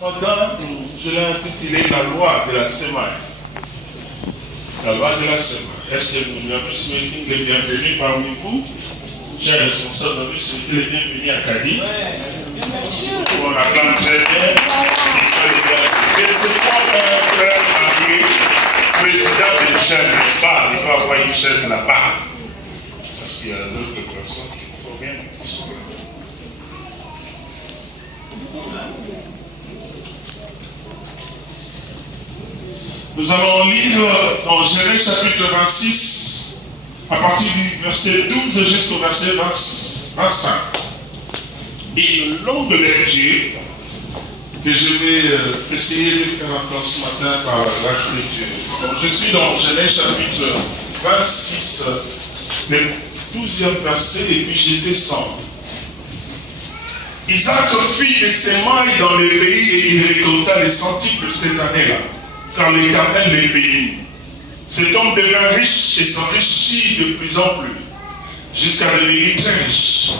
Ce matin, je l'ai intitulé la loi de la semaine. La loi de la semaine. Est-ce que vous avez souhaité les bienvenus parmi vous? J'ai un responsable de souhaiter les bienvenus à Cadi. On acclame très bien. Et c'est pas un frère marié, président des jeunes, n'est-ce pas? Il va avoir une chaise là-bas. Parce qu'il y a d'autres personnes qui ne font rien. Nous allons lire dans Genèse chapitre 26, à partir du verset 12 jusqu'au verset 25. Une longue lecture que je vais essayer de faire encore ce matin par la grâce de Dieu. Donc, je suis dans Genèse chapitre 26, le 12e verset, et puis je descends. Isaac fit des semailles dans les pays et il récolta les centiples cette année-là, car l'Éternel les bénit. Cet homme devint riche et s'enrichit de plus en plus, jusqu'à devenir très riche.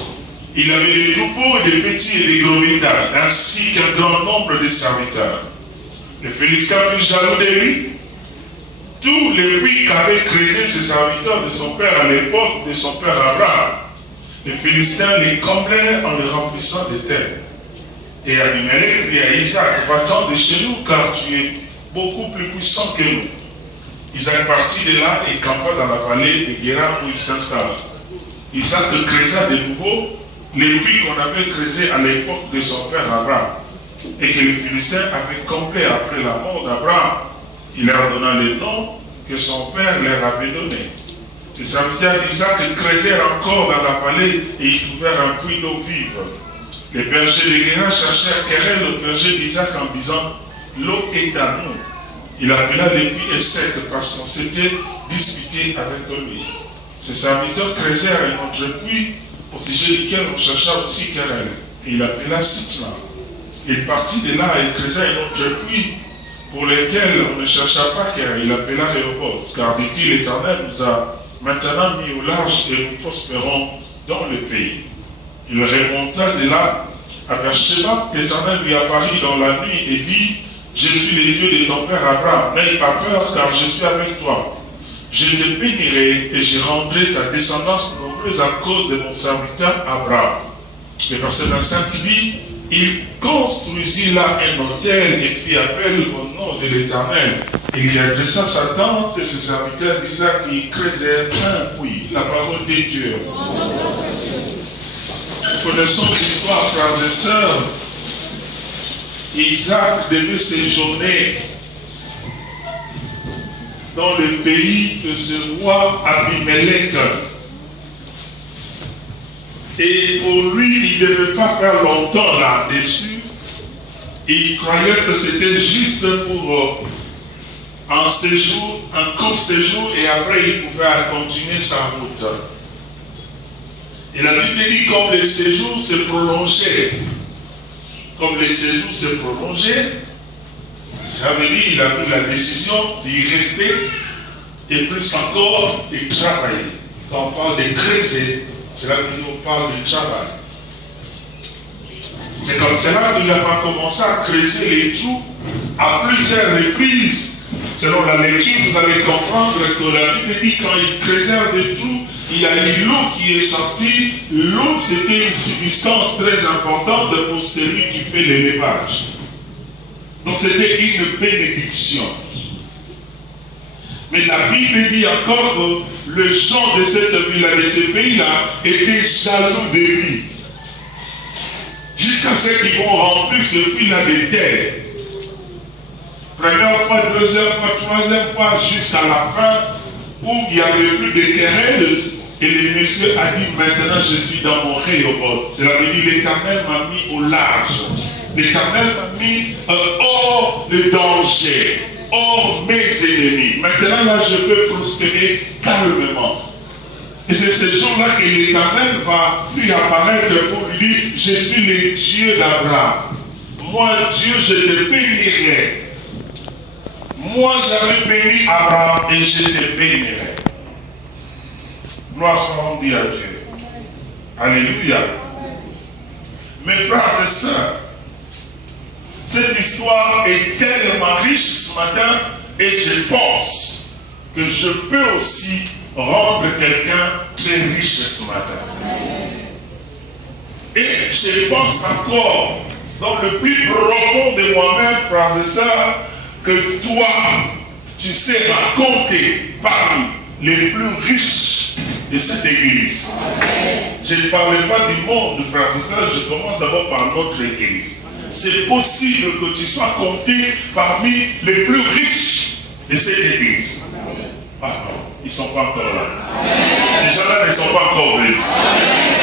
Il avait des troupeaux, des petits et des gros bétails, ainsi qu'un grand nombre de serviteurs. Les Philistins furent jaloux de lui. Tous les puits qu'avaient creusés ses serviteurs de son père à l'époque de son père Abraham, les Philistins les comblèrent en les remplissant de terre. Et Abimelech dit à Isaac, va-t'en de chez nous, car tu es beaucoup plus puissant que nous. Isaac partit de là et campa dans la vallée de Guérar où il s'installa. Isaac creusa de nouveau les puits qu'on avait creusés à l'époque de son père Abraham, et que les Philistins avaient comblés après la mort d'Abraham. Il leur donna le nom que son père leur avait donné. Les serviteurs d'Isaac creusèrent encore dans la vallée et y trouvèrent un puits d'eau vive. Les bergers de Guérar cherchèrent querelle au berger d'Isaac en disant, l'eau est à nous. Il appela le puits sec parce qu'on s'était disputé avec lui. Ses serviteurs creusèrent un autre puits au sujet duquel on chercha aussi querelle. Et il appela Sitna. Il partit de là et creusa un autre puits pour lequel on ne chercha pas querelle. Il appela Rehoboth, car dit-il, l'Éternel nous a maintenant mis au large et nous prospérons dans le pays. Il remonta de là à Beersheba. L'Éternel lui apparut dans la nuit et dit, je suis le Dieu de ton père Abraham, n'aie pas peur car je suis avec toi. Je te bénirai et je rendrai ta descendance nombreuse à cause de mon serviteur Abraham. Le verset 25 dit, il construisit là un autel et fit appel au nom de l'Éternel. Il y adressa sa tente et ses serviteurs d'Isaac qui creusèrent un puits. La parole de Dieu. Connaissons l'histoire, frères et sœurs. Isaac devait séjourner dans le pays de ce roi Abimelech. Et pour lui, il ne devait pas faire longtemps là-dessus. Il croyait que c'était juste pour un séjour, un court séjour, et après il pouvait continuer sa route. Et la Bible dit comme le séjour se prolongeait. Comme le séjour se prolongeait, ça veut dire qu'il a pris la décision d'y rester et plus encore de travailler. Quand on parle de creuser, c'est là qu'on parle de travail. C'est comme cela qu'il a commencé à creuser les trous à plusieurs reprises. Selon la lecture, vous allez comprendre que la Bible dit quand ils creusèrent des trous, il y a eu l'eau qui est sortie. L'eau, c'était une substance très importante pour celui qui fait l'élevage. Donc c'était une bénédiction. Mais la Bible dit encore que le gens de cette ville-là, de ce pays-là, étaient jaloux de lui. Jusqu'à ce qu'ils vont remplir ce puits-là de terre. Première fois, deuxième fois, troisième fois, jusqu'à la fin, où il n'y avait plus de querelle. Et le monsieur a dit, maintenant je suis dans mon Rehoboth. Cela veut dire, l'Éternel m'a mis au large. L'Éternel m'a mis hors le danger, hors mes ennemis. Maintenant là, je peux prospérer calmement. Et c'est ce jour-là que l'Éternel va lui apparaître pour lui dire, je suis le Dieu d'Abraham. Moi, Dieu, je te bénirai. Moi, j'avais béni Abraham et je te bénirai. Gloire soit rendue à Dieu. Alléluia. Mes frères et sœurs, Cette histoire est tellement riche ce matin et je pense que je peux aussi rendre quelqu'un très riche ce matin. Et je pense encore dans le plus profond de moi-même, frères et sœurs, que toi, tu seras compté parmi les plus riches de cette église. Je ne parle pas du monde, frères et sœurs, je commence d'abord par notre église. C'est possible que tu sois compté parmi les plus riches de cette église. Ah non, ils ne sont pas encore là. Ces gens-là ne sont pas encore venus.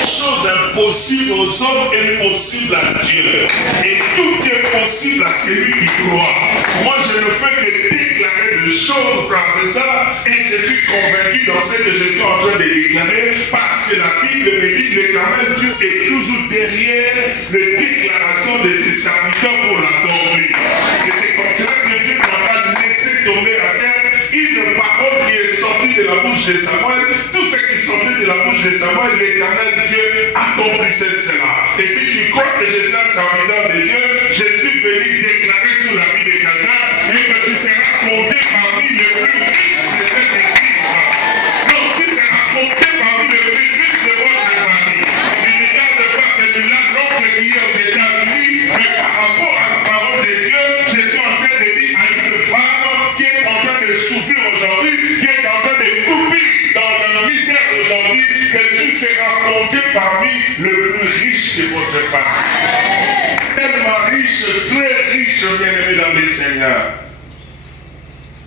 Chose impossible aux hommes est possible à Dieu. Et tout est possible à celui qui croit. Moi, je ne fais que déclarer des choses, frères et sœurs, et je suis convaincu dans ce que je suis en train de déclarer, parce que la Bible me dit que l'Éternel Dieu est toujours derrière les déclarations de ses serviteurs pour l'accomplir. Et c'est comme cela que Dieu n'a pas laissé tomber à terre une parole qui est sortie de la bouche de Samuel. Tout ce qui sortait de la bouche de Samuel, l'Éternel Dieu accomplissait cela. Et si tu crois que je suis un serviteur de Dieu, je suis venu déclarer sur la vie de quelqu'un et que tu seras compté parmi les plus riches de cette église. Donc tu seras compté parmi les plus riches de votre famille. Il ne regarde pas celui-là, l'oncle qui est aux États-Unis, mais par rapport à la parole de Dieu, je suis en train de dire à une femme qui est en train de souffrir aujourd'hui, qui est en train de croupir dans la misère aujourd'hui, que tu seras compté parmi le plus riche de votre famille. Tellement riche, très riche, bien-aimé dans le Seigneur.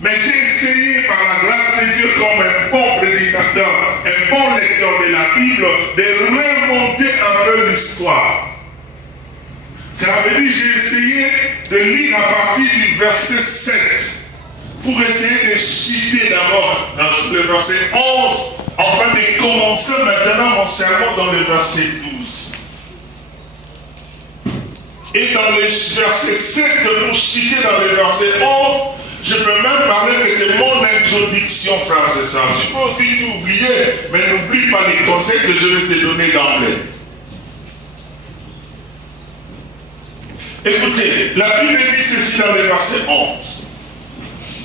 Mais j'ai essayé par la grâce de Dieu comme un bon prédicateur, un bon lecteur de la Bible, de remonter un peu l'histoire. Ça veut dire j'ai essayé de lire à partir du verset 7 pour essayer de chuter d'abord dans le verset 11 afin de commencer maintenant mon sermon dans le verset 12. Et dans le verset 7 pour chuter dans le verset 11, je peux même parler que c'est mon introduction, frères et sœurs. Tu peux aussi tout oublier, mais n'oublie pas les conseils que je vais te donner d'emblée. Écoutez, la Bible dit ceci dans le verset 11.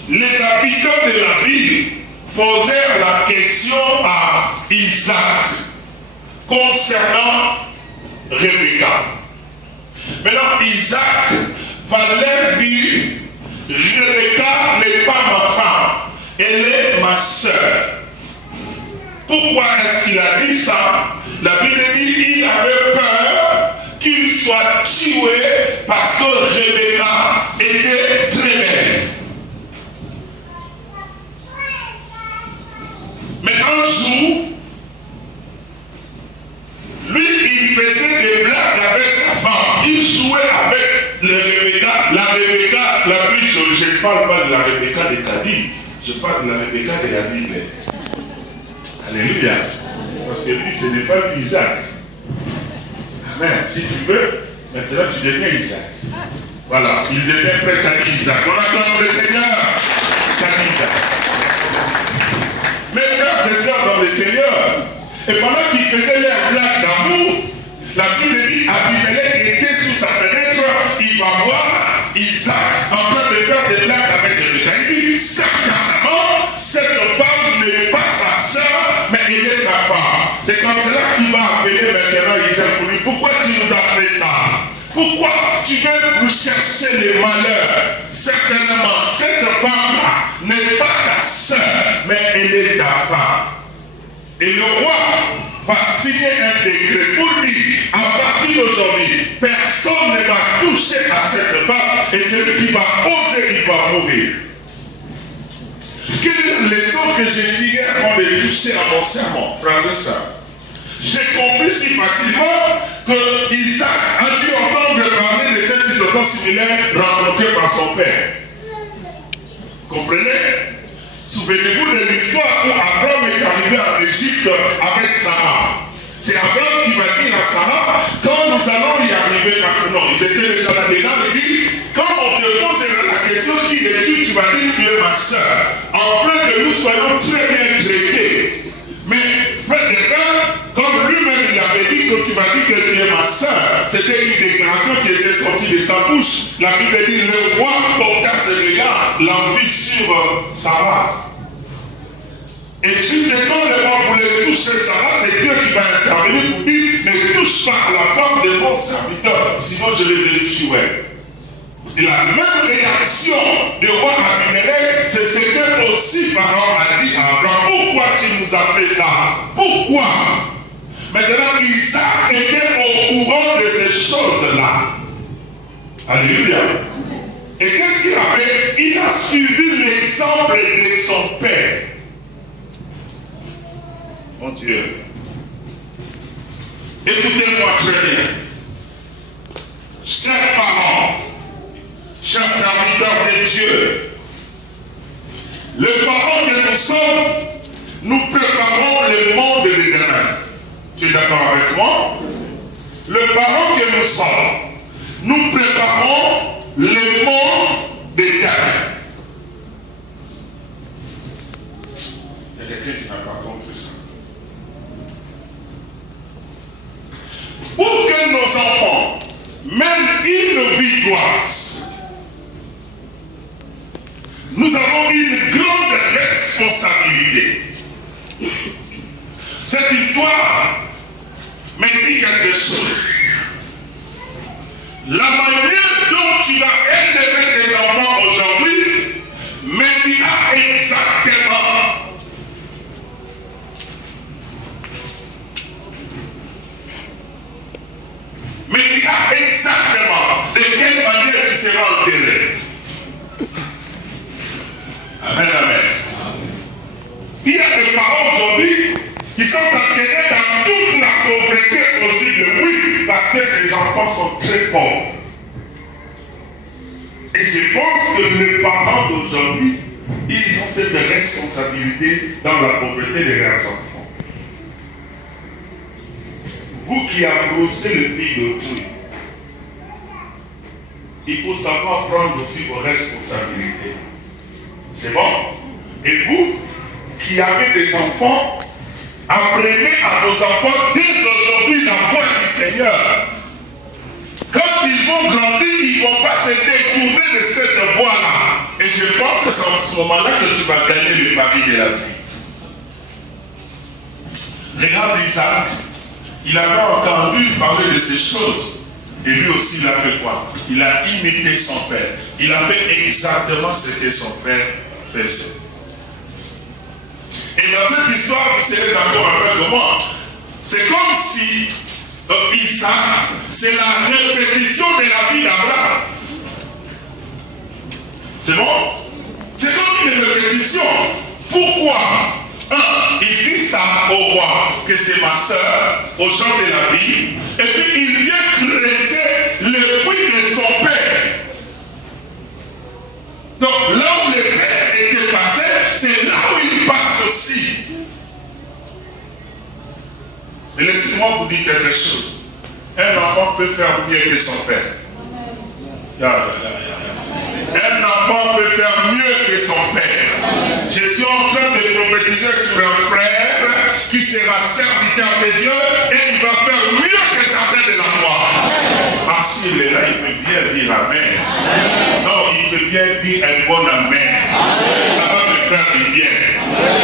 Les habitants de la ville posèrent la question à Isaac concernant Rebecca. Maintenant, Isaac va leur dire, Rebecca n'est pas ma femme, elle est ma soeur. Pourquoi est-ce qu'il a dit ça? La Bible dit qu'il avait peur qu'il soit tué parce que Rebecca était très belle. Mais un jour, lui, il faisait des blagues avec sa femme. Il jouait avec la Rebecca la plus jolie. Je ne parle pas de la Rebecca de ta vie, je parle de la Rebecca de la Bible. Alléluia. Parce que lui, ce n'est pas Isaac. Amen. Si tu veux, maintenant tu deviens Isaac. Voilà, il devient frère qu'Isaac. On acclame le Seigneur qu'Isaac. Mes frères et sœurs dans le Seigneur, et pendant qu'ils faisaient leur blague d'amour, la Bible dit Abimelech était sous sa fenêtre, il va voir Isaac en train de faire des blagues avec Rebecca. Il dit certainement, cette femme n'est pas sa sœur, mais elle est sa femme. C'est comme cela qu'il va appeler maintenant Isaac pour lui. Pourquoi tu nous appelles ça? Pourquoi tu veux nous chercher les malheurs? Certainement, cette femme-là n'est pas ta sœur, mais elle est ta femme. Et le roi va signer un décret pour dire, à partir d'aujourd'hui, personne ne va toucher à cette femme, et celui qui va oser, il va mourir. Quelle est la leçon que j'ai tirée avant de toucher à mon sermon, frères et sœurs? J'ai compris si facilement que Isaac a dû entendre parler de cette situation similaire rencontrée par son père. Comprenez? Souvenez-vous de l'histoire où Abraham est arrivé en Égypte avec Sarah. C'est Abraham qui va dire à Sarah, quand nous allons y arriver, parce que non, ils étaient déjà là-dedans, il dit, quand on te posera la question qui es-tu, tu vas dire, tu es ma soeur. Afin que nous soyons très bien traités. Mais frère de temps, comme lui-même il avait dit dit que tu m'as dit que tu es ma soeur, c'était une déclaration qui était sortie de sa bouche. La Bible dit, le roi porta ce regard, l'envie sur Sarah. Et justement, le roi voulait toucher Sarah, c'est Dieu qui va intervenir pour dire, ne touche pas la femme de mon serviteur, sinon je les tuerai. Et la même réaction du roi Abimelech, c'est ce que aussi Pharaon a dit à Abraham. Pourquoi tu nous as fait ça? Pourquoi? Maintenant, Isaac était au courant de ces choses-là. Alléluia. Et qu'est-ce qu'il a fait? Il a suivi l'exemple de son père. Mon Dieu. Écoutez-moi très bien. Chers parents, chers serviteurs de Dieu, les parents que nous sommes, nous préparons le monde de demain. Tu es d'accord avec moi? Les parents que nous sommes, nous préparons le monde de demain. Il y a quelqu'un qui n'a pas compris ça. Pour que nos enfants mènent une vie droite, nous avons une grande responsabilité. Cette histoire me dit quelque chose. La manière dont tu vas élever tes enfants aujourd'hui me dira exactement de quelle manière tu seras enterré. Amen, amen. Il y a des parents aujourd'hui qui sont enterrés dans toute la pauvreté possible, oui, parce que ces enfants sont très pauvres. Et je pense que les parents d'aujourd'hui, ils ont cette responsabilité dans la pauvreté de leurs enfants. Vous qui approachez les filles d'autrui, il faut savoir prendre aussi vos responsabilités. C'est bon? Et vous qui avez des enfants, apprenez à vos enfants dès aujourd'hui la voix du Seigneur. Quand ils vont grandir, ils ne vont pas se détourner de cette voie-là. Et je pense que c'est en ce moment-là que tu vas gagner le pari de la vie. Regarde Isaac, il avait entendu parler de ces choses. Et lui aussi, il a fait quoi? Il a imité son père. Il a fait exactement ce que son père faisait. Et dans cette histoire, vous serez d'accord avec moi, c'est comme si Isaac, c'est la répétition de la vie d'Abraham. C'est bon? C'est comme une répétition. Pourquoi? Il dit ça au roi, que c'est ma soeur, aux gens de la vie, et puis il vient creuser le puits de son père. Donc là où le père était passé, c'est là où il passe aussi. Mais laissez-moi vous dire quelque chose. Un enfant peut faire mieux que son père. Un enfant peut faire mieux que son père. Je suis en train de prophétiser sur un frère qui sera serviteur de Dieu et il va faire mieux que Jardin de la foi. Ah, s'il est là, il peut bien dire Amen. Non, il peut bien dire un bon Amen. Ça va me faire du bien.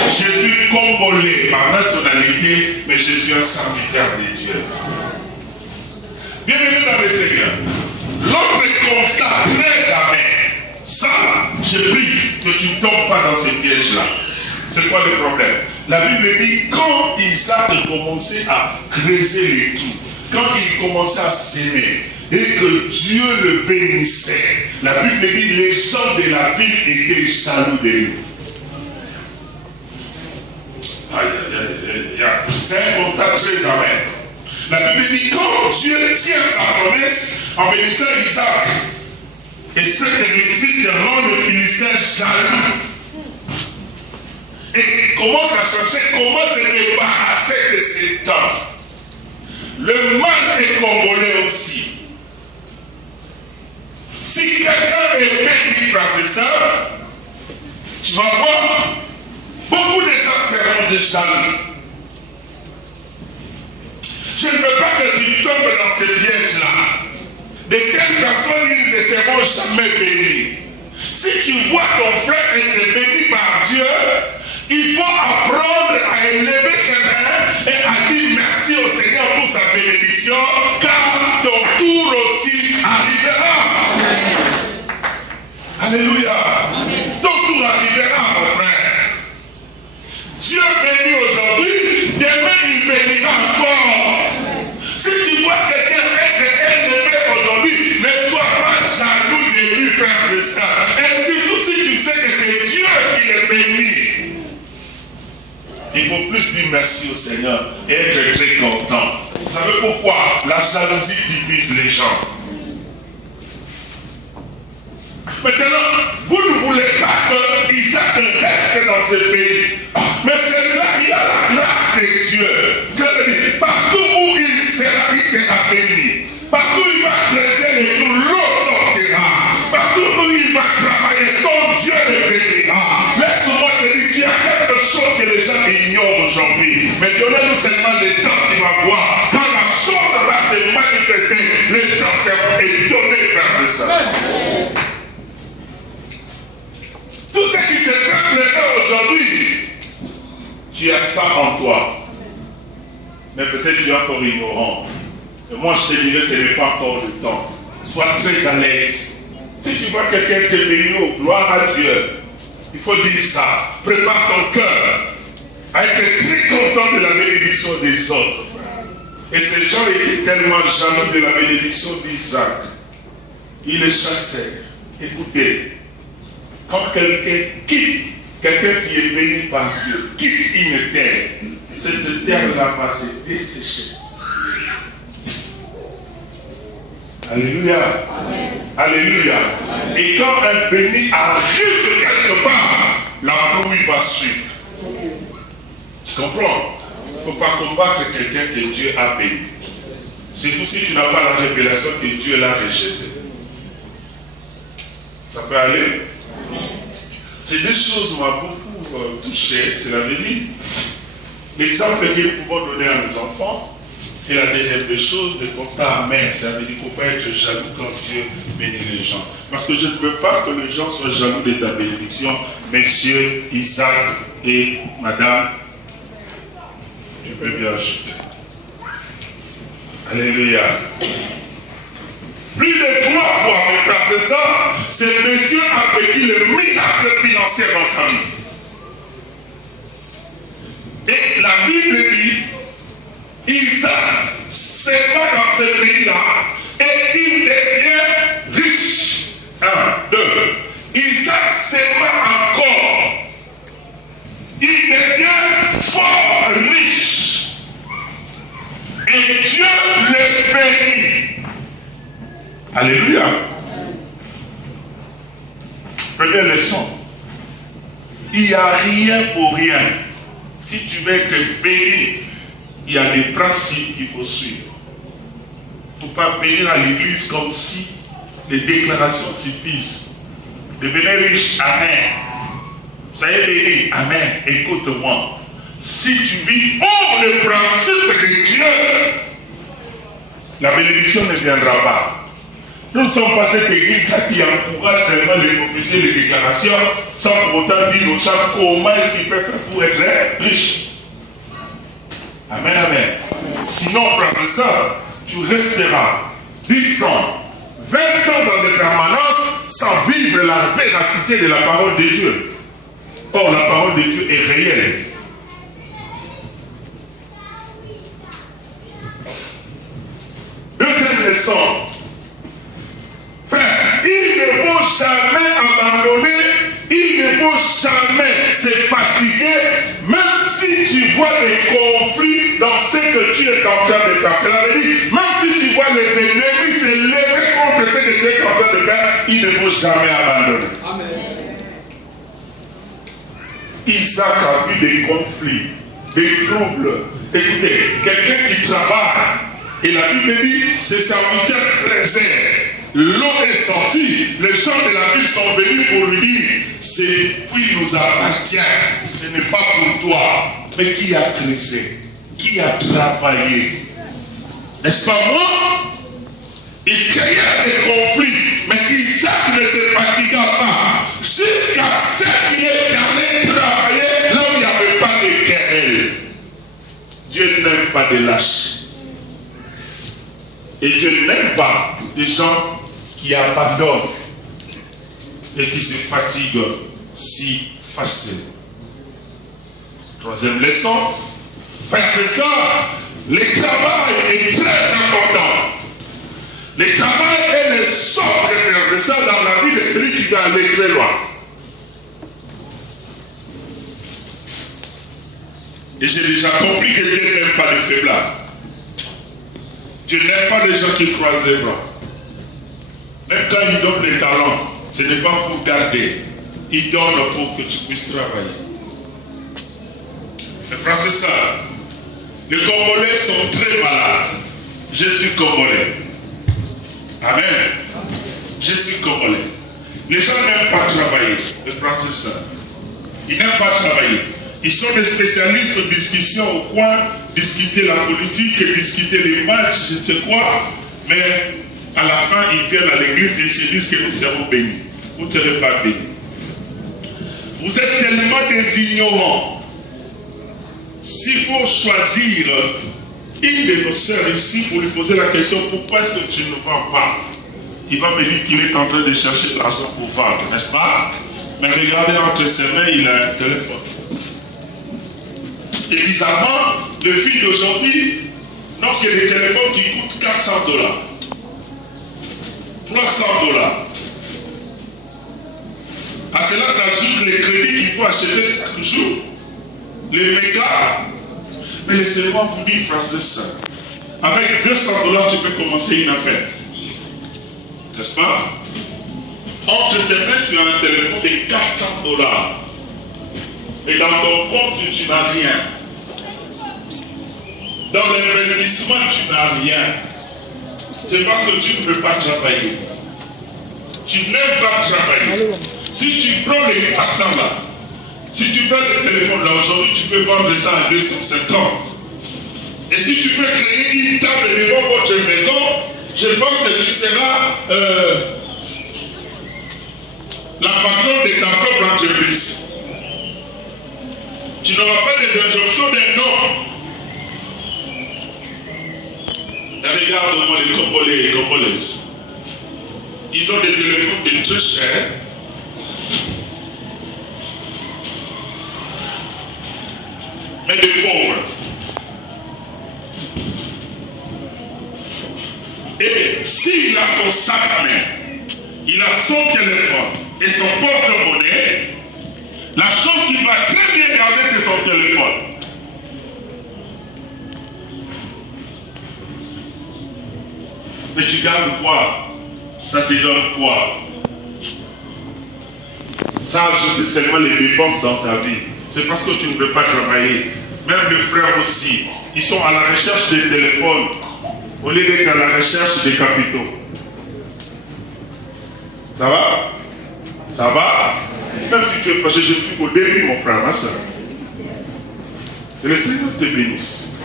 Je suis congolais par nationalité, mais je suis un serviteur de Dieu. Bienvenue dans le Seigneur. L'autre constat très amer. Ça, je prie que tu ne tombes pas dans ces pièges-là. C'est quoi le problème? La Bible dit, quand Isaac commençait à creuser les trous, quand il commençait à s'aimer, et que Dieu le bénissait, la Bible dit, les gens de la ville étaient jaloux de lui. C'est un constat très amer. La Bible dit, quand Dieu tient sa promesse en bénissant Isaac, et cette réussite rend le Philistin jaloux. Et il commence à chercher comment se débarrasser de cet homme. Le mal est congolais aussi. Si quelqu'un est béni, frères et sœurs, tu vas voir, beaucoup de gens seront des jaloux. Je ne veux pas que tu tombes dans ce piège-là. De quelles personnes ils ne seront jamais bénis. Si tu vois ton frère être béni par Dieu, il faut apprendre à élever ses mains et à dire merci au Seigneur pour sa bénédiction, car ton tour aussi arrivera. Alléluia. Ton tour arrivera, mon frère. Dieu bénit aujourd'hui, demain il bénira encore. Si tu vois quelqu'un être élevé aujourd'hui, ne sois pas jaloux de lui, frère et sœur. Et surtout si tu sais que c'est Dieu qui le bénit. Il faut plus dire merci au Seigneur et être très content. Vous savez pourquoi? La jalousie divise les gens. Maintenant, vous ne voulez pas que Isaac reste dans ce pays. Mais c'est là qu'il y a la grâce de Dieu. Ça veut dire, partout où il sera béni. Partout où il va creuser les trous, l'eau sortira. Partout où il va travailler, son Dieu le bénira. Laisse-moi te dire, tu as quelque chose que les gens ignorent aujourd'hui. Mais donnez-nous seulement le temps qui va voir. Quand la chose va se manifester, les gens seront étonnés par ça. Tout ce qui te fait plaisir aujourd'hui, tu as ça en toi. Mais peut-être tu es encore ignorant. Et moi je te dirais, ce n'est pas encore le temps. Sois très à l'aise. Si tu vois quelqu'un te bénit, oh, gloire à Dieu, il faut dire ça. Prépare ton cœur à être très content de la bénédiction des autres. Et ces gens étaient tellement jaloux de la bénédiction d'Isaac. Il les chassait. Écoutez, quand quelqu'un quitte, quelqu'un qui est béni par Dieu, quitte une terre, cette terre-là va se dessécher. Alléluia. Amen. Alléluia. Amen. Et quand un béni arrive quelque part, la pluie va suivre. Tu comprends? Il ne faut pas combattre quelqu'un que Dieu a béni. Surtout si tu n'as pas la révélation que Dieu l'a rejeté. Ça peut aller? Ces deux choses m'ont beaucoup touché, cela veut dire l'exemple que nous pouvons donner à nos enfants. Et la deuxième des choses, le constat amer, ça veut dire qu'il ne faut pas être jaloux quand Dieu bénit les gens. Parce que je ne veux pas que les gens soient jaloux de ta bénédiction, messieurs, Isaac et madame, tu peux bien ajouter. Alléluia. Plus de 3 fois, mes frères, c'est ça, ce monsieur a vécu le miracle financier dans sa vie. Et la Bible dit, Isaac se va dans ce pays-là et il devient riche. 1, 2. Isaac se va encore. Il devient fort riche. Et Dieu le bénit. Alléluia. Première leçon. Il n'y a rien pour rien. Si tu veux être béni, il y a des principes qu'il faut suivre. Il ne faut pas venir à l'église comme si les déclarations suffisent. Devenez riche, amen. Soyez béni, amen. Écoute-moi. Si tu vis hors le principe de Dieu, la bénédiction ne viendra pas. Nous ne sommes pas cette église qui encourage seulement les prophéties, les déclarations, sans pour autant dire aux gens comment est-ce qu'ils peuvent faire pour être riches. Amen, amen. Sinon, frère et sœur, tu resteras 10 ans, 20 ans dans des permanences sans vivre la véracité de la parole de Dieu. Or, la parole de Dieu est réelle. Deuxième leçon. Frère, il ne faut jamais abandonner, il ne faut jamais se fatiguer, même si tu vois des conflits dans ce que tu es en train de faire. Cela veut dire, même si tu vois les ennemis se lever contre ce que tu es en train de faire, il ne faut jamais abandonner. Amen. Isaac a vu des conflits, des troubles. Écoutez, quelqu'un qui travaille, et la Bible dit, ses serviteurs présents. L'eau est sortie, les gens de la ville sont venus pour lui dire, c'est qui nous appartient, ce n'est pas pour toi, mais qui a creusé, qui a travaillé. N'est-ce pas moi? Il créait des conflits, mais Isaac ne se fatigua pas jusqu'à ce qu'il ait allé travailler là où il n'y avait pas de querelle. Dieu n'aime pas des lâches. Et Dieu n'aime pas des gens qui abandonnent et qui se fatiguent si facilement. Troisième leçon, frères et sœurs, le travail est très important. Le travail est le socle, frères et sœurs, dans la vie de celui qui va aller très loin. Et j'ai déjà compris que Dieu n'aime pas les faiblards. Dieu n'aime pas les gens qui croisent les bras. Même quand il donne les talents, ce n'est pas pour garder. Il donne pour que tu puisses travailler. Les frères et sœurs, les Congolais sont très malades. Je suis Congolais. Amen. Je suis Congolais. Les gens n'aiment pas travailler, les frères et sœurs. Ils n'aiment pas travailler. Ils sont des spécialistes de discussion au coin, discuter la politique, discuter les matchs, je ne sais quoi. Mais à la fin, ils viennent à l'église et ils se disent que nous serons bénis. Vous ne serez pas bénis. Vous êtes tellement des ignorants. S'il faut choisir une de nos sœurs ici pour lui poser la question, pourquoi est-ce que tu ne vends pas? Il va me dire qu'il est en train de chercher de l'argent pour vendre, n'est-ce pas? Mais regardez entre ses mains, il a un téléphone. Et bizarrement, le fils d'aujourd'hui n'a que des téléphones qui coûtent $400, $300. À cela s'ajoute les crédits qu'il faut acheter chaque jour. Les mégas. Mais laissez-moi vous dire, frères et sœurs, avec $200, tu peux commencer une affaire. N'est-ce pas? Entre tes mains, tu as un téléphone de $400. Et dans ton compte, tu n'as rien. Dans l'investissement, tu n'as rien. C'est parce que tu ne peux pas travailler. Tu n'aimes pas travailler. Si tu prends les 400 là, si tu prends le téléphone là aujourd'hui, tu peux vendre ça à 250. Et si tu peux créer une table devant votre maison, je pense que tu seras la patronne de ta propre entreprise. Tu n'auras pas des injonctions d'un homme. Regarde-moi les Congolais et les Congolaises. Ils ont des téléphones de très chers. Mais des pauvres. Et s'il a son sac à main, il a son téléphone et son porte-monnaie, la chose qu'il va très bien garder, c'est son téléphone. Mais tu gardes quoi? Ça te donne quoi? Ça ajoute seulement les dépenses dans ta vie. C'est parce que tu ne veux pas travailler. Même les frères aussi, ils sont à la recherche des téléphones au lieu d'être à la recherche des capitaux. Ça va? Ça va? Même si tu es fâché, je suis au début, mon frère, ma soeur. Que le Seigneur te bénisse.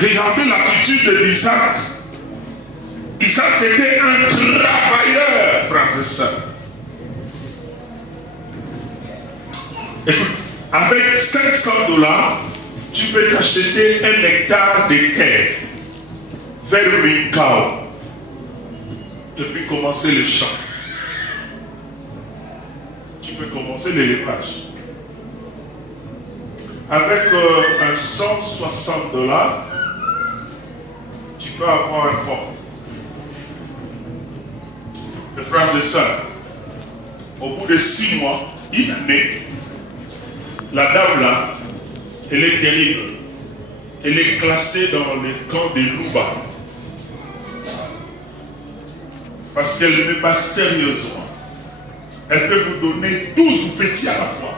Regardez l'attitude d'Isaac. Isaac, c'était un travailleur, frères et sœurs. Écoute, avec $500, tu peux t'acheter 1 hectare de terre vers Rincao et puis commencer le champ. Tu peux commencer l'élevage. Avec un $160, tu peux avoir un fond. Mes frères et sœurs, au bout de 6 mois, une année, la dame là, elle est terrible. Elle est classée dans le camp de Louba. Parce qu'elle ne met pas sérieusement. Elle peut vous donner 12 petits à la fois.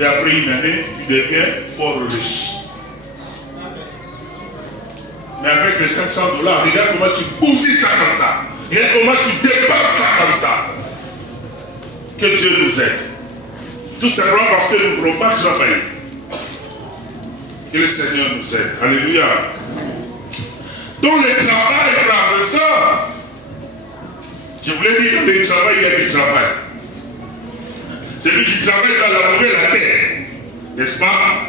Et après une année, tu deviens fort riche. Mais avec les $500, regarde comment tu bousilles ça comme ça. Regarde comment tu dépasses ça comme ça. Que Dieu nous aide. Tout simplement parce que nous ne voulons pas travailler. Que le Seigneur nous aide. Alléluia. Dans le travail, frères et sœurs, je voulais dire, dans le travail, il y a du travail. Celui qui travaille doit labourer la terre. N'est-ce pas?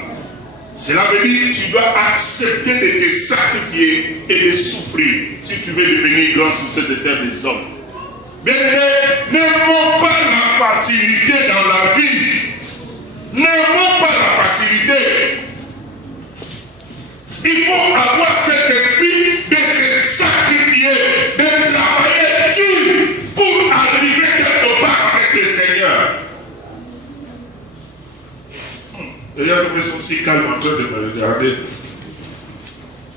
Cela veut dire que tu dois accepter de te sacrifier et de souffrir si tu veux devenir grand sur cette terre des hommes. Bien-aimés, n'aimons pas la facilité dans la vie. N'aimons pas la facilité. Il faut avoir cet esprit de se sacrifier, de travailler dur pour arriver quelque part avec le Seigneur. D'ailleurs, nous sommes si calmes en train de me regarder.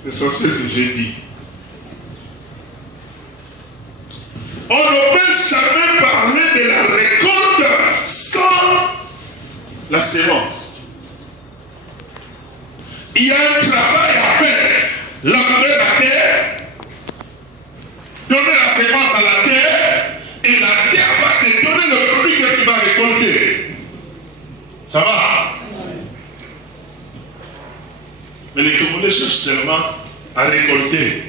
C'est ce que j'ai dit. On ne peut jamais parler de la récolte sans la sémence. Il y a un travail à faire. Laver la terre, donner la sémence à la terre, et la terre va te donner le produit que tu vas récolter. Ça va? Mais les Congolais cherchent seulement à récolter.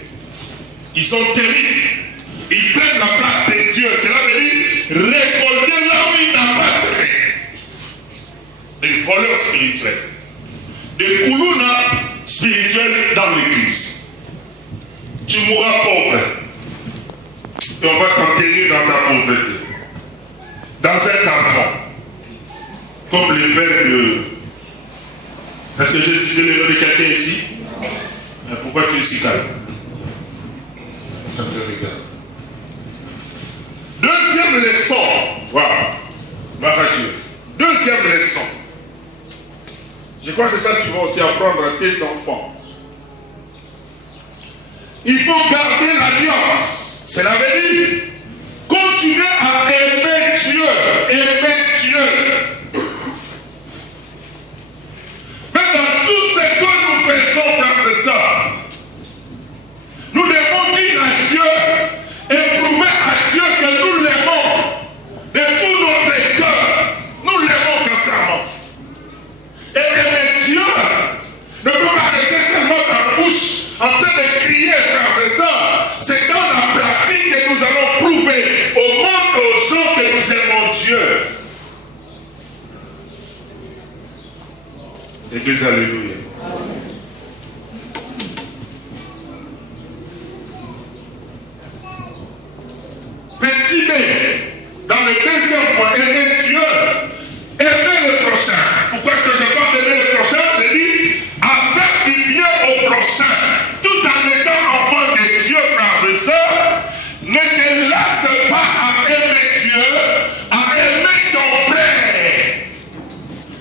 Ils sont terribles. Ils prennent la place de Dieu. Cela veut dire récolter là où il n'a pas semé. Des voleurs spirituels. Des koulouna spirituels dans l'église. Tu mourras pauvre. Et on va t'enterrer dans ta pauvreté. Dans un carton. Comme le père de... Est-ce que j'ai cité le nom de quelqu'un ici? Pourquoi tu es si calme? Ça me regarde. Deuxième leçon. Voilà. Deuxième leçon. Je crois que ça, tu vas aussi apprendre à tes enfants. Il faut garder l'alliance. Cela veut dire continuer à aimer Dieu. Aimer Dieu. Mais dans tout ce que nous faisons, frères et sœurs, nous devons dire à Dieu et prouver à Dieu que nous l'aimons de tout notre cœur. Nous l'aimons sincèrement. Et aimer Dieu ne peut pas rester seulement dans la bouche en train de crier, frères et sœurs. C'est dans la pratique que nous allons prouver au monde, aux gens que nous aimons Dieu. Église, alléluia. Petit B, dans le deuxième point, aimer Dieu, aimer le prochain. Pourquoi est-ce que je parle d'aimer le prochain? Je dis, faire du bien au prochain, tout en étant enfant de Dieu, frères et sœurs. Ne te laisse pas à aimer Dieu, à aimer ton frère.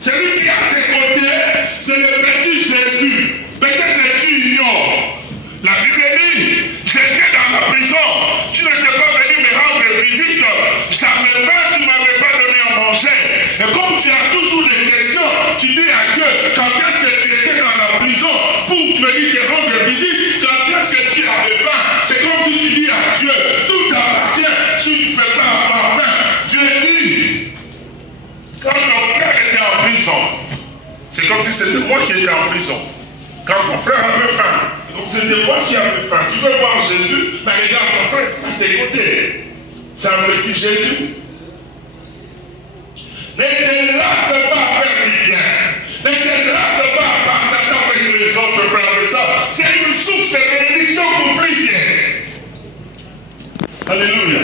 Celui qui est à tes côtés, c'est le petit Jésus. Peut-être que tu ignores. La Bible dit, j'étais dans la prison. Tu n'étais pas venu me rendre visite. Jamais pas, tu ne m'avais pas donné à manger. Et comme tu as toujours des questions, tu dis à Dieu, quand est-ce que tu étais dans la prison pour venir te rendre visite? Quand est-ce que tu avais faim? C'est comme si tu dis à Dieu, tout t'appartient, tu ne peux pas avoir faim. Dieu dit, quand ton frère était en prison, c'est comme si c'était moi qui étais en prison. Quand ton frère avait faim, c'est comme si c'était moi qui avais faim. Tu veux voir Jésus, mais regarde ton frère à tes côtés. C'est un petit Jésus. Ne te laisse pas faire du bien. Ne te laisse pas partager avec les autres frères et sœurs. C'est une source de bénédiction pour plusieurs. Alléluia.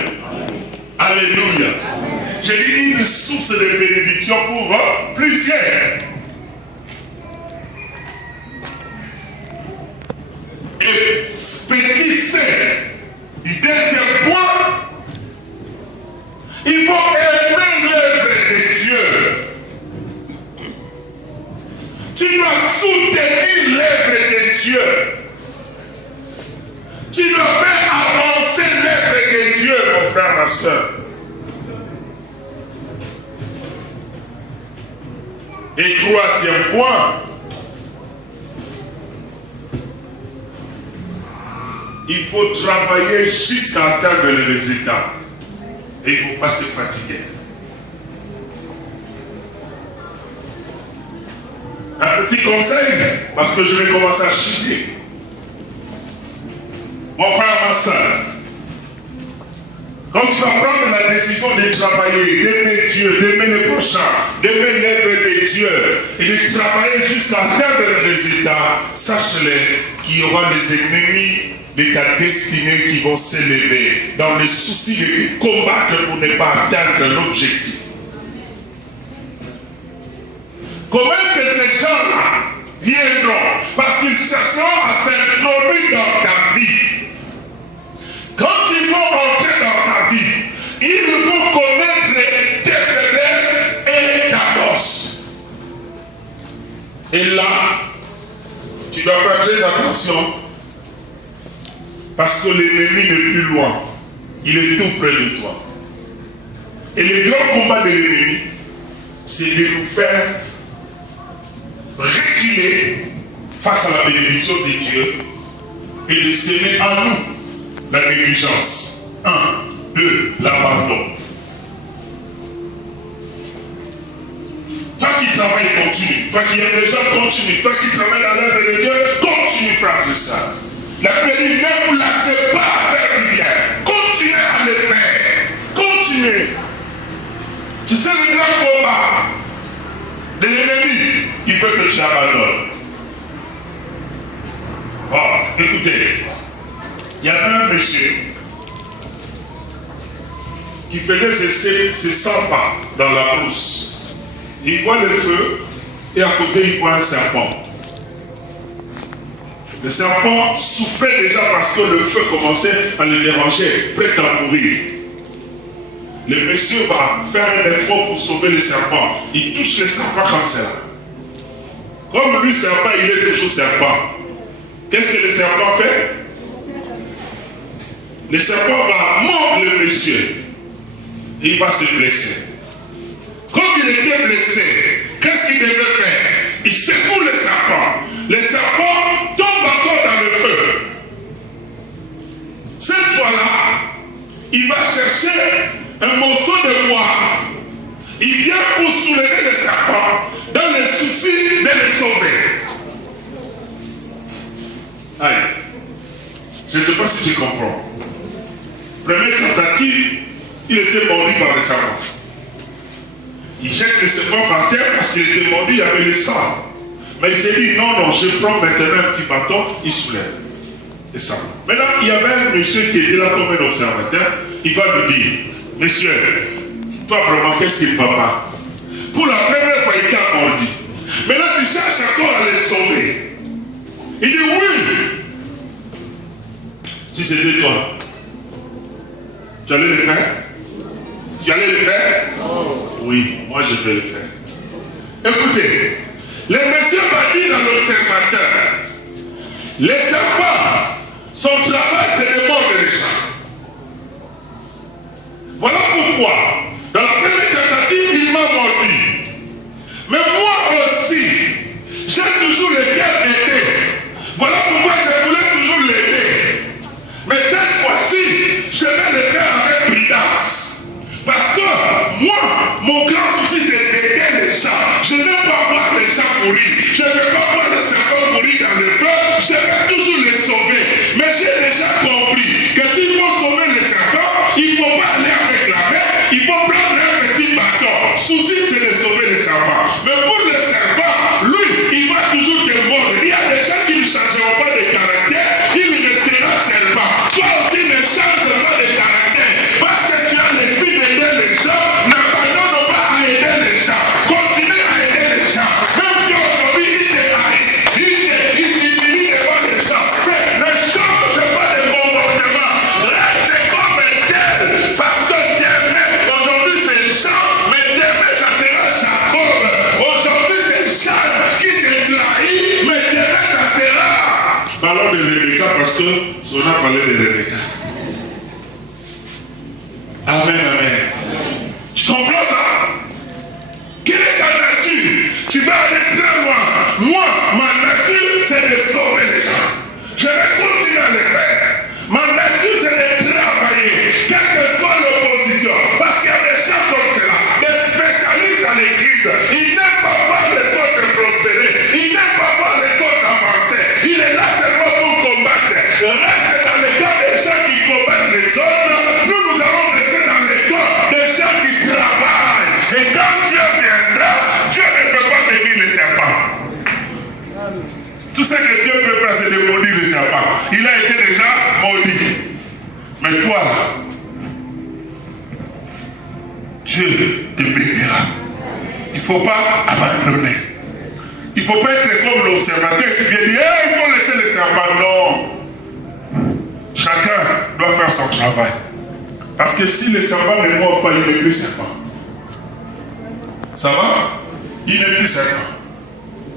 Alléluia. J'ai dit une source de bénédiction pour plusieurs. Et petit C, du deuxième point, il faut aimer l'œuvre de Dieu. Tu dois soutenir l'œuvre de Dieu. Tu dois faire avancer l'œuvre de Dieu, mon frère, ma soeur. Et troisième point, il faut travailler jusqu'à atteindre le résultat. Et il ne faut pas se fatiguer. Un petit conseil, parce que je vais commencer à chuter. Mon frère, ma soeur, quand tu vas prendre la décision de travailler, d'aimer Dieu, d'aimer le prochain, d'aimer l'œuvre de Dieu, et de travailler jusqu'à atteindre le résultat, sache-le qu'il y aura des ennemis de ta destinée qui vont s'élever dans le souci de te combattre pour ne pas atteindre l'objectif. Comment est-ce que ces gens-là viendront? Parce qu'ils chercheront à s'introduire dans ta vie. Quand ils vont entrer dans ta vie, ils vont connaître tes faiblesses et ta force. Et là, tu dois faire très attention. Parce que l'ennemi n'est plus loin. Il est tout près de toi. Et le grand combat de l'ennemi, c'est de nous faire reculer face à la bénédiction de Dieu et de s'aimer en nous la négligence. 1, 2, l'abandon. Toi qui travailles, continue. Toi qui aimes les gens, continue. Toi qui travailles dans l'œuvre de Dieu, continue, frère, c'est ça. La bénédiction, ne vous lassez pas à faire du bien. Continuez à le faire. Continuez. Tu sais le grand combat de l'ennemi, il veut que tu abandonnes. Bon, écoutez, il y avait un monsieur qui faisait ses 100 pas dans la brousse. Il voit le feu et à côté il voit un serpent. Le serpent souffrait déjà parce que le feu commençait à le déranger, prêt à mourir. Le monsieur va faire un effort pour sauver le serpent. Il touche le serpent comme ça. Comme lui, serpent, il est toujours serpent. Qu'est-ce que le serpent fait? Le serpent va mordre le monsieur. Il va se blesser. Comme il était blessé, qu'est-ce qu'il devait faire? Il secoue le serpent. Le serpent tombe encore dans le feu. Cette fois-là, il va chercher un morceau de bois. Il vient pour soulever le serpent dans le souci de le sauver. Aïe. Je ne sais pas si tu comprends. Première tentative, il était mordu par le serpent. Il jette le serpent par terre parce qu'il était mordu, il y avait le sang. Mais il s'est dit, non, je prends maintenant un petit bâton, il soulève. Et ça. Maintenant, il y avait un monsieur qui était là comme un observateur, il va lui dire, monsieur, toi vraiment, qu'est-ce qu'il ne va pas? Pour la première fois, il t'a mordu. Maintenant, tu cherches encore à le sauver. Il dit, oui. Si c'était toi, tu allais le faire? Tu allais le faire? Oui, moi je vais le faire. Écoutez, le monsieur va dire dans l'observateur, les serpents, son travail c'est de mordre les gens. Voilà pourquoi, dans la première tentative, il m'a mordu. Mais moi aussi, j'ai toujours le cœur aidé. Voilà pourquoi je voulais toujours l'aider. Mais cette fois-ci, je vais le faire avec prudence. Parce que moi, mon grand souci c'est d'aider les gens. Je ne veux pas voir les gens mourir. Je ne veux pas voir les serpents mourir dans le feu. Je vais toujours les sauver. Mais j'ai déjà compris que s'il faut sauver les serpents, il ne faut pas aller avec la main. Il faut prendre un petit bâton. Souci c'est de sauver les serpents. Mais pour les serpents, lui, il va toujours te mordre. Il y a des gens qui ne changeront pas de caractère. Il restera serpent. Toi aussi ne change pas de caractère. Parce que tu as l'esprit d'aider les gens. N'abandonne pas à aider les gens. Continue à aider les gens. Même si aujourd'hui il te haït, il devant les gens. Mais ne change pas de comportement. Reste comme tel. Parce que demain, aujourd'hui c'est Jean, mais demain ça sera Jacob. Aujourd'hui c'est Jean qui te trahit, mais demain ça sera. Parlons de Rebecca parce que on a parlé de Rebecca. Amen, amen. Tu comprends ça? Quelle est ta nature? Tu vas aller très loin. Moi, ma nature, c'est de sauver les gens. Je vais continuer à le faire. Ma nature, c'est de travailler, quelle que soit l'opposition. Parce qu'il y a des gens comme cela, des spécialistes dans l'église. Ils n'aiment pas voir les autres prospérer. Dieu te bénira. Il ne faut pas abandonner. Il ne faut pas être comme l'observateur qui vient dire il faut laisser les serpents. Non. Chacun doit faire son travail. Parce que si les serpents ne mordent pas, il n'est plus serpent. Ça va? Il n'est plus serpent.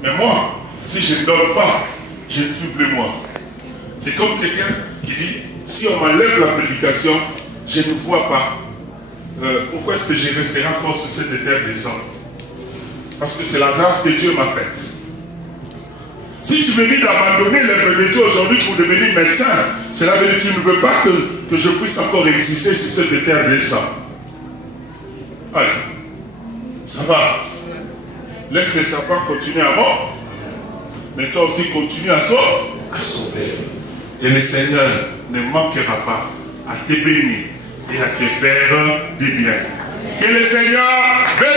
Mais moi, si je ne donne pas, je ne suis plus moi. C'est comme quelqu'un qui dit, si on m'enlève la prédication, je ne vois pas. Pourquoi est-ce que je resterai encore sur cette terre des sang? Parce que c'est la grâce que Dieu m'a faite. Si tu me dis d'abandonner l'œuvre de Dieu aujourd'hui pour devenir médecin, cela veut dire que tu ne veux pas que je puisse encore exister sur cette terre des sang. Allez, ça va. Laisse les serpents continuer à mordre. Mais toi aussi continue à sauver. Et le Seigneur ne manquera pas à te bénir et à te faire du bien. Que le Seigneur bénisse.